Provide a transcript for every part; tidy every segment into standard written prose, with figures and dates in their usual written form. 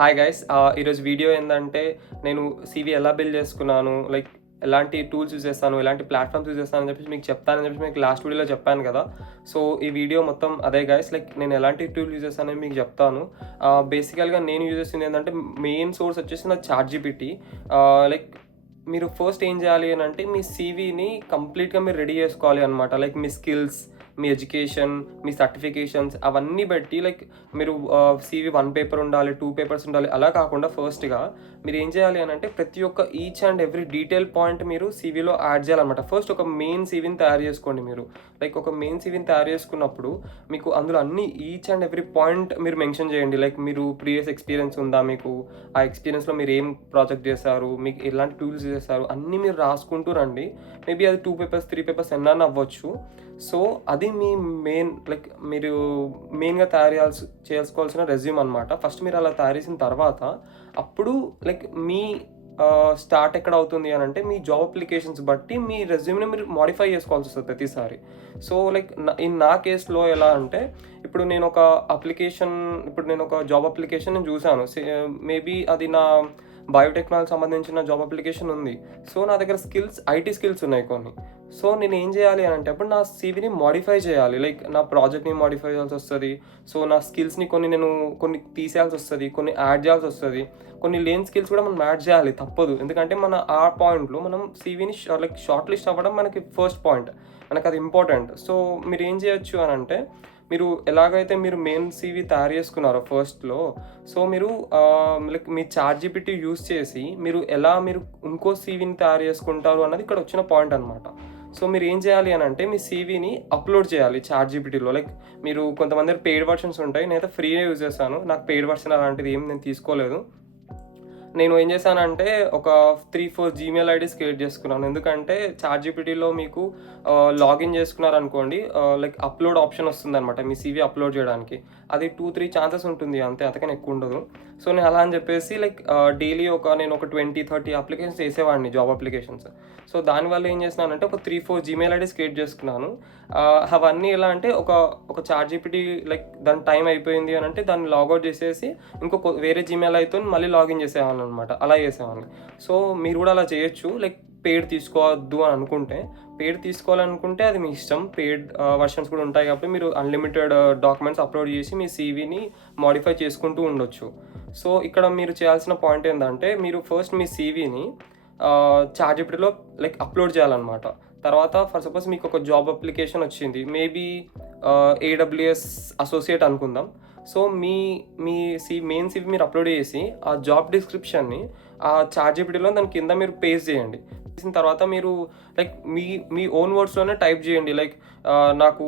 Hi guys, ఈరోజు video ఏంటంటే నేను సీవీ ఎలా బిల్డ్ చేసుకున్నాను, లైక్ ఎలాంటి టూల్స్ యూజ్ చేస్తాను, ఎలాంటి ప్లాట్ఫామ్స్ యూజ్ చేస్తాను అని చెప్పేసి మీకు చెప్తానని చెప్పేసి మీకు లాస్ట్ వీడియోలో చెప్పాను కదా. సో ఈ వీడియో మొత్తం అదే గైస్, లైక్ నేను ఎలాంటి టూల్ యూజ్ చేస్తానని మీకు చెప్తాను. బేసికల్గా నేను యూజ్ చేసింది ఏంటంటే మెయిన్ సోర్స్ వచ్చేసి నా చాట్‌జీపీటీ. లైక్ మీరు ఫస్ట్ ఏం చేయాలి అని అంటే మీ సీవీని కంప్లీట్గా మీరు రెడీ చేసుకోవాలి అనమాట. లైక్ మీ స్కిల్స్, మీ ఎడ్యుకేషన్, మీ సర్టిఫికేషన్స్ అవన్నీ బట్టి లైక్ మీరు సీవీ 1 పేపర్ ఉండాలి, 2 పేపర్స్ ఉండాలి అలా కాకుండా ఫస్ట్గా మీరు ఏం చేయాలి అని అంటే ప్రతి ఒక్క each and every detail point మీరు సీవీలో యాడ్ చేయాలన్నమాట. ఫస్ట్ ఒక మెయిన్ సీవీని తయారు చేసుకోండి మీరు. లైక్ ఒక మెయిన్ సీవీని తయారు చేసుకున్నప్పుడు మీకు అందులో అన్ని ఈచ్ అండ్ ఎవ్రీ పాయింట్ మీరు మెన్షన్ చేయండి. లైక్ మీరు ప్రీవియస్ ఎక్స్పీరియన్స్ ఉందా మీకు, ఆ ఎక్స్పీరియన్స్లో మీరు ఏం ప్రాజెక్ట్ చేశారు, మీకు ఎలాంటి టూల్స్ చేశారు అన్నీ మీరు రాసుకుంటూ రండి. మేబీ అది 2 పేపర్స్ 3 పేపర్స్ ఎన్నైనా అవ్వచ్చు. సో అది మీ మెయిన్ లైక్ మీరు మెయిన్గా చేసుకోవాల్సిన రెజ్యూమ్ అనమాట. ఫస్ట్ మీరు అలా తయారు చేసిన తర్వాత అప్పుడు లైక్ మీ స్టార్ట్ ఎక్కడ అవుతుంది అని అంటే మీ జాబ్ అప్లికేషన్స్ బట్టి మీ రెజ్యూమ్ని మీరు మోడిఫై చేసుకోవాల్సి వస్తుంది ప్రతిసారి. సో లైక్ నా కేసులో ఎలా అంటే ఇప్పుడు నేను ఒక జాబ్ అప్లికేషన్ నేను చూశాను. మేబీ అది నా బయోటెక్నాలజీ సంబంధించిన జాబ్ అప్లికేషన్ ఉంది. సో నా దగ్గర ఐటీ స్కిల్స్ ఉన్నాయి కొన్ని. సో నేను ఏం చేయాలి అని అంటే అప్పుడు నా సీవీని మోడిఫై చేయాలి. లైక్ నా ప్రాజెక్ట్ని మోడిఫై చేయాల్సి వస్తుంది. సో నా స్కిల్స్ని కొన్ని తీసేయాల్సి వస్తుంది, కొన్ని యాడ్ చేయాల్సి వస్తుంది. కొన్ని లేని స్కిల్స్ కూడా మనం యాడ్ చేయాలి, తప్పదు. ఎందుకంటే ఆ పాయింట్లో మనం సీవీని షార్ట్ లిస్ట్ అవ్వడం మనకి ఫస్ట్ పాయింట్, మనకు అది ఇంపార్టెంట్. సో మీరు ఏం చేయొచ్చు అని అంటే మీరు ఎలాగైతే మీరు మెయిన్ సీవీ తయారు చేసుకున్నారో ఫస్ట్లో, సో మీరు లైక్ మీ చాట్‌జీపీటీ యూస్ చేసి మీరు ఇంకో సీవీని తయారు చేసుకుంటారు అన్నది ఇక్కడ వచ్చిన పాయింట్ అనమాట. సో మీరు ఏం చేయాలి అని అంటే మీ సీవీని అప్లోడ్ చేయాలి చాట్‌జీపీటీలో. లైక్ మీరు కొంతమంది పెయిడ్ వర్షన్స్ ఉంటాయి, నేనైతే ఫ్రీగా యూజ్ చేస్తాను. నాకు పెయిడ్ వర్షన్ అలాంటిది ఏం నేను తీసుకోలేదు. నేను ఏం చేశానంటే ఒక 3-4 జీమెయిల్ ఐడీస్ క్రియేట్ చేసుకున్నాను. ఎందుకంటే చాట్‌జీపీటీలో మీకు లాగిన్ చేసుకున్నారనుకోండి, లైక్ అప్లోడ్ ఆప్షన్ వస్తుందన్నమాట మీ సీవీ అప్లోడ్ చేయడానికి. అది 2-3 ఛాన్సెస్ ఉంటుంది అంతే, అంతకన్నా ఎక్కువ ఉండదు. సో నేను అలా అని చెప్పేసి లైక్ డైలీ నేను ఒక 20-30 అప్లికేషన్స్ చేసేవాడిని, జాబ్ అప్లికేషన్స్. సో దానివల్ల ఏం చేసినానంటే ఒక 3-4 జీమెయిల్ ఐడీస్ క్రియేట్ చేసుకున్నాను. అవన్నీ ఎలా అంటే ఒక చాట్‌జీపీటీ లైక్ దాని టైం అయిపోయింది అని అంటే దాన్ని లాగౌట్ చేసేసి వేరే జీమెయిల్ అయితే మళ్ళీ లాగిన్ చేసేవాళ్ళని అనమాట. అలా చేసేవాళ్ళని. సో మీరు కూడా అలా చేయొచ్చు. లైక్ పెయిడ్ తీసుకోవద్దు అని అనుకుంటే, పెయిడ్ తీసుకోవాలనుకుంటే అది మీ ఇష్టం. పెయిడ్ వర్షన్స్ కూడా ఉంటాయి కాబట్టి మీరు అన్లిమిటెడ్ డాక్యుమెంట్స్ అప్లోడ్ చేసి మీ సీవీని మోడిఫై చేసుకుంటూ ఉండొచ్చు. సో ఇక్కడ మీరు చేయాల్సిన పాయింట్ ఏంటంటే మీరు ఫస్ట్ మీ సీవీని చాట్‌జీపీటీలో లైక్ అప్లోడ్ చేయాలన్నమాట. తర్వాత ఫర్ సపోజ్ మీకు ఒక జాబ్ అప్లికేషన్ వచ్చింది, మేబీ AWS అసోసియేట్ అనుకుందాం. సో మీ మెయిన్ సీవీ మీరు అప్లోడ్ చేసి ఆ జాబ్ డిస్క్రిప్షన్ని ఆ చాట్‌జీపీటీలో దాని కింద మీరు పేస్ట్ చేయండి. చేసిన తర్వాత మీరు లైక్ మీ ఓన్ వర్డ్స్లోనే టైప్ చేయండి. లైక్ నాకు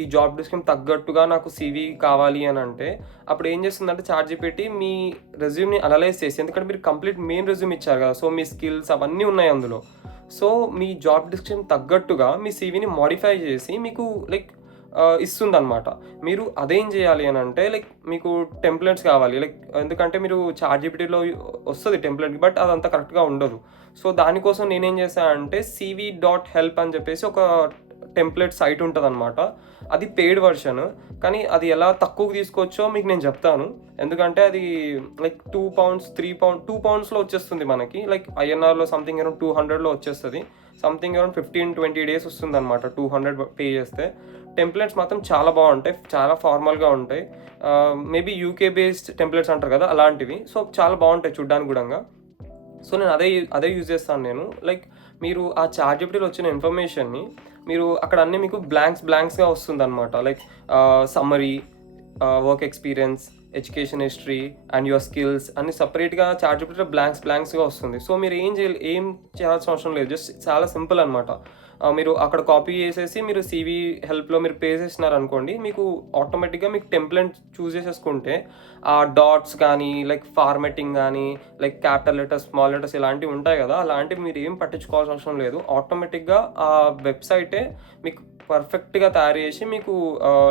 ఈ జాబ్ డిస్క్రిప్షన్ తగ్గట్టుగా నాకు సీవీ కావాలి అని అంటే అప్పుడు ఏం చేస్తుందంటే చాట్‌జీపీటీ మీ రెజ్యూమ్ని అనలైజ్ చేసి, ఎందుకంటే మీరు కంప్లీట్ మెయిన్ రెజ్యూమ్ ఇచ్చారు కదా, సో మీ స్కిల్స్ అవన్నీ ఉన్నాయి అందులో. సో మీ జాబ్ డిస్క్రిప్షన్ తగ్గట్టుగా మీ సీవీని మోడిఫై చేసి మీకు లైక్ ఇస్తుందన్నమాట. మీరు అదేం చేయాలి అని అంటే లైక్ మీకు టెంప్లెట్స్ కావాలి. లైక్ ఎందుకంటే మీరు చాట్‌జీపీటీలో వస్తుంది టెంప్లెట్, బట్ అదంతా కరెక్ట్గా ఉండదు. సో దానికోసం నేనేం చేశాను అంటే CV.help అని చెప్పేసి ఒక టెంప్లెట్ సైట్ ఉంటుందన్నమాట. అది పెయిడ్ వర్షన్, కానీ అది ఎలా తక్కువకి తీసుకోవచ్చో మీకు నేను చెప్తాను. ఎందుకంటే అది లైక్ £2 వచ్చేస్తుంది మనకి. లైక్ INRలో సంథింగ్ అరౌండ్ 200లో వచ్చేస్తుంది. సంథింగ్ అరౌండ్ 15-20 డేస్ వస్తుంది అనమాట 200 పే చేస్తే. టెంప్లెట్స్ మాత్రం చాలా బాగుంటాయి, చాలా ఫార్మల్గా ఉంటాయి. మేబీ UK బేస్డ్ టెంప్లెట్స్ అంటారు కదా అలాంటివి. సో చాలా బాగుంటాయి చూడ్డానికి కూడా. సో నేను అదే యూజ్ చేస్తాను నేను. లైక్ మీరు ఆ చాట్‌జీపీటీలో వచ్చిన ఇన్ఫర్మేషన్ని మీరు అక్కడ అన్నీ మీకు బ్లాంక్స్గా వస్తుంది అనమాట. Like summary, work experience, education history and your skills అన్ని సపరేట్గా చాట్‌జీపీటీలో బ్లాంక్స్గా వస్తుంది. సో మీరు ఏం చేయాల్సిన అవసరం లేదు, జస్ట్ చాలా సింపుల్ అనమాట. మీరు అక్కడ కాపీ చేసేసి మీరు CV హెల్ప్లో మీరు పే చేసినారనుకోండి, మీకు ఆటోమేటిక్గా మీకు టెంప్లెట్ చూస్ చేసేసుకుంటే ఆ డాట్స్ కానీ లైక్ ఫార్మాటింగ్ కానీ like capital letters, small letters ఇలాంటివి ఉంటాయి కదా, అలాంటివి మీరు ఏం పట్టించుకోవాల్సిన అవసరం లేదు. ఆటోమేటిక్గా ఆ వెబ్సైటే మీకు పర్ఫెక్ట్గా తయారు చేసి మీకు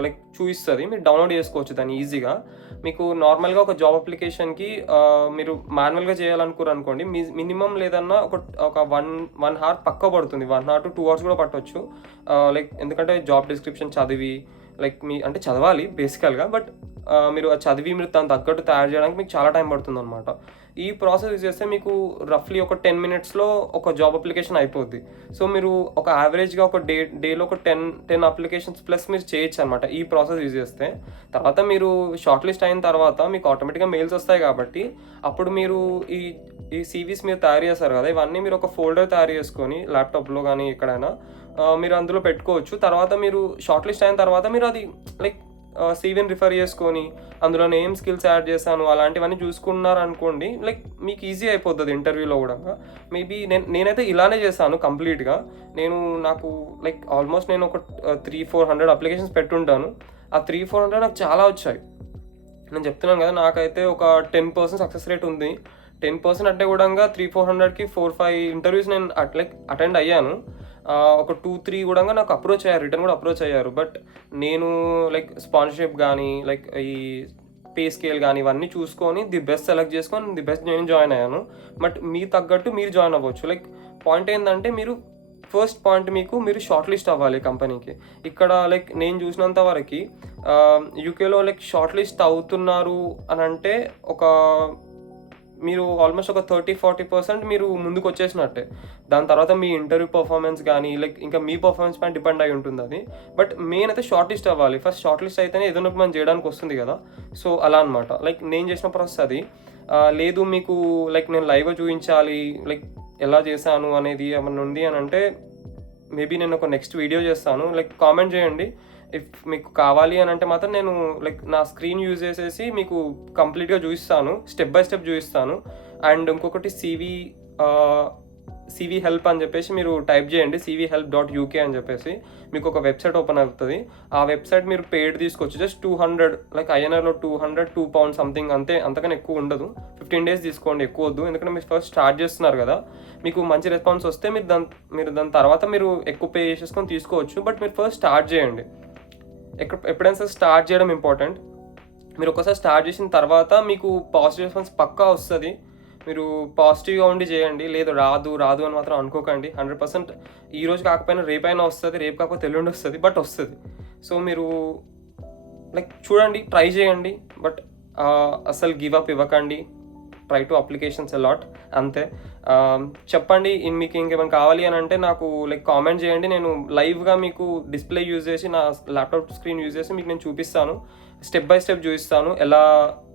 లైక్ చూపిస్తుంది. మీరు డౌన్లోడ్ చేసుకోవచ్చు దాన్ని ఈజీగా. మీకు నార్మల్గా ఒక జాబ్ అప్లికేషన్కి మీరు మాన్యువల్గా చేయాలనుకోండి, మినిమం లేదన్నా ఒక 1 hour పక్క పడుతుంది. 1 hour to 2 hours కూడా పట్టవచ్చు. లైక్ ఎందుకంటే జాబ్ డిస్క్రిప్షన్ చదివి లైక్ అంటే చదవాలి బేసికల్గా, బట్ మీరు అది చదివి మీరు దానికి తగ్గట్టు తయారు చేయడానికి మీకు చాలా టైం పడుతుందన్నమాట. ఈ ప్రాసెస్ యూజ్ చేస్తే మీకు రఫ్లీ ఒక 10 మినిట్స్లో ఒక జాబ్ అప్లికేషన్ అయిపోద్ది. సో మీరు ఒక యావరేజ్గా ఒక డేలో ఒక 10 అప్లికేషన్స్ ప్లస్ మీరు చేయొచ్చు అనమాట ఈ ప్రాసెస్ యూజ్ చేస్తే. తర్వాత మీరు షార్ట్ లిస్ట్ అయిన తర్వాత మీకు ఆటోమేటిక్గా మెయిల్స్ వస్తాయి కాబట్టి అప్పుడు మీరు ఈ సీవీస్ మీరు తయారు చేస్తారు కదా, ఇవన్నీ మీరు ఒక ఫోల్డర్ తయారు చేసుకొని ల్యాప్టాప్లో కానీ ఎక్కడైనా మీరు అందులో పెట్టుకోవచ్చు. తర్వాత మీరు షార్ట్ లిస్ట్ అయిన తర్వాత మీరు అది లైక్ సీవీని రిఫర్ చేసుకొని అందులో ఏం స్కిల్స్ యాడ్ చేశాను అలాంటివన్నీ చూసుకున్నారనుకోండి, లైక్ మీకు ఈజీ అయిపోతుంది ఇంటర్వ్యూలో కూడా. మేబీ నేనైతే ఇలానే చేశాను కంప్లీట్గా. నాకు లైక్ ఆల్మోస్ట్ నేను ఒక 300-400 అప్లికేషన్స్ పెట్టుంటాను. ఆ 300-400 నాకు చాలా వచ్చాయి. నేను చెప్తున్నాను కదా, నాకైతే ఒక 10% సక్సెస్ రేట్ ఉంది. 10% అంటే కూడా 300-400కి 4-5 ఇంటర్వ్యూస్ నేను అటెండ్ అయ్యాను. ఒక 2-3 కూడా నాకు అప్రోచ్ అయ్యారు, రిటర్న్ కూడా అప్రోచ్ అయ్యారు. బట్ నేను లైక్ స్పాన్సర్షిప్ కానీ లైక్ ఈ పే స్కేల్ కానీ ఇవన్నీ చూసుకొని ది బెస్ట్ సెలెక్ట్ చేసుకొని ది బెస్ట్ నేను జాయిన్ అయ్యాను. బట్ మీ తగ్గట్టు మీరు జాయిన్ అవ్వచ్చు. లైక్ పాయింట్ ఏంటంటే ఫస్ట్ పాయింట్ మీరు షార్ట్ లిస్ట్ అవ్వాలి కంపెనీకి. ఇక్కడ లైక్ నేను చూసినంత వరకు యూకేలో లైక్ షార్ట్ లిస్ట్ అవుతున్నారు అని అంటే మీరు ఆల్మోస్ట్ ఒక 30-40% మీరు ముందుకు వచ్చేసినట్టే. దాని తర్వాత మీ ఇంటర్వ్యూ పర్ఫార్మెన్స్ కానీ లైక్ ఇంకా మీ పర్ఫార్మెన్స్ పైన డిపెండ్ అయి ఉంటుంది అది. బట్ మెయిన్ అయితే షార్ట్ లిస్ట్ అవ్వాలి. ఫస్ట్ షార్ట్ లిస్ట్ అయితేనే ఏదైనా మనం చేయడానికి వస్తుంది కదా. సో అలా అనమాట. లైక్ నేను చేసిన ప్రాసెస్ అది. లేదు మీకు లైక్ నేను లైవ్గా చూపించాలి లైక్ ఎలా చేశాను అనేది ఏమన్నా ఉంది అని అంటే మేబీ నేను ఒక నెక్స్ట్ వీడియో చేస్తాను. లైక్ కామెంట్ చేయండి. ఇఫ్ మీకు కావాలి అని అంటే మాత్రం నేను లైక్ నా స్క్రీన్ యూజ్ చేసేసి మీకు కంప్లీట్గా చూపిస్తాను, స్టెప్ బై స్టెప్ చూపిస్తాను. అండ్ ఇంకొకటి CV హెల్ప్ అని చెప్పేసి మీరు టైప్ చేయండి, cvhelp.uk అని చెప్పేసి మీకు ఒక వెబ్సైట్ ఓపెన్ అవుతుంది. ఆ వెబ్సైట్ మీరు పెయిడ్ తీసుకోవచ్చు. జస్ట్ 200 లైక్ INRలో £200 సంథింగ్, అంతకన్నా ఎక్కువ ఉండదు. 15 days తీసుకోండి, ఎక్కువ వద్దు. ఎందుకంటే మీరు ఫస్ట్ స్టార్ట్ చేస్తున్నారు కదా, మీకు మంచి రెస్పాన్స్ వస్తే మీరు దాని తర్వాత మీరు ఎక్కువ పే చేసేసుకొని తీసుకోవచ్చు. బట్ మీరు ఫస్ట్ స్టార్ట్ చేయండి. ఎప్పుడైనా సరే స్టార్ట్ చేయడం ఇంపార్టెంట్. మీరు ఒకసారి స్టార్ట్ చేసిన తర్వాత మీకు పాజిటివ్ రెస్పాన్స్ పక్కా వస్తుంది. మీరు పాజిటివ్గా ఉండి చేయండి. లేదు రాదు అని మాత్రం అనుకోకండి. 100% ఈరోజు కాకపోయినా రేపైనా వస్తుంది, రేపు కాకపోతే ఎల్లుండి వస్తుంది, బట్ వస్తుంది. సో మీరు లైక్ చూడండి, ట్రై చేయండి. బట్ అసలు గివ్ అప్ ఇవ్వకండి. ట్రై టు అప్లికేషన్స్ అలాట్ అంతే. చెప్పండి మీకు ఇంకేమైనా కావాలి అని అంటే నాకు లైక్ కామెంట్ చేయండి. నేను లైవ్గా మీకు డిస్ప్లే యూజ్ చేసి నా ల్యాప్టాప్ స్క్రీన్ యూజ్ చేసి మీకు నేను చూపిస్తాను, స్టెప్ బై స్టెప్ చూపిస్తాను. ఎలా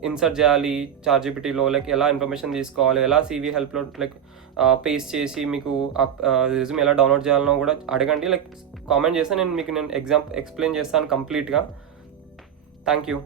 ఇన్సర్ట్ చేయాలి చాట్‌జిపిటీలో, లైక్ ఎలా ఇన్ఫర్మేషన్ తీసుకోవాలి, ఎలా CV హెల్ప్లో లైక్ పేస్ట్ చేసి మీకు రెజ్యూమ్ ఎలా డౌన్లోడ్ చేయాలనో కూడా అడగండి. లైక్ కామెంట్ చేస్తే నేను ఎగ్జాంపుల్ ఎక్స్ప్లెయిన్ చేస్తాను కంప్లీట్గా. Thank you.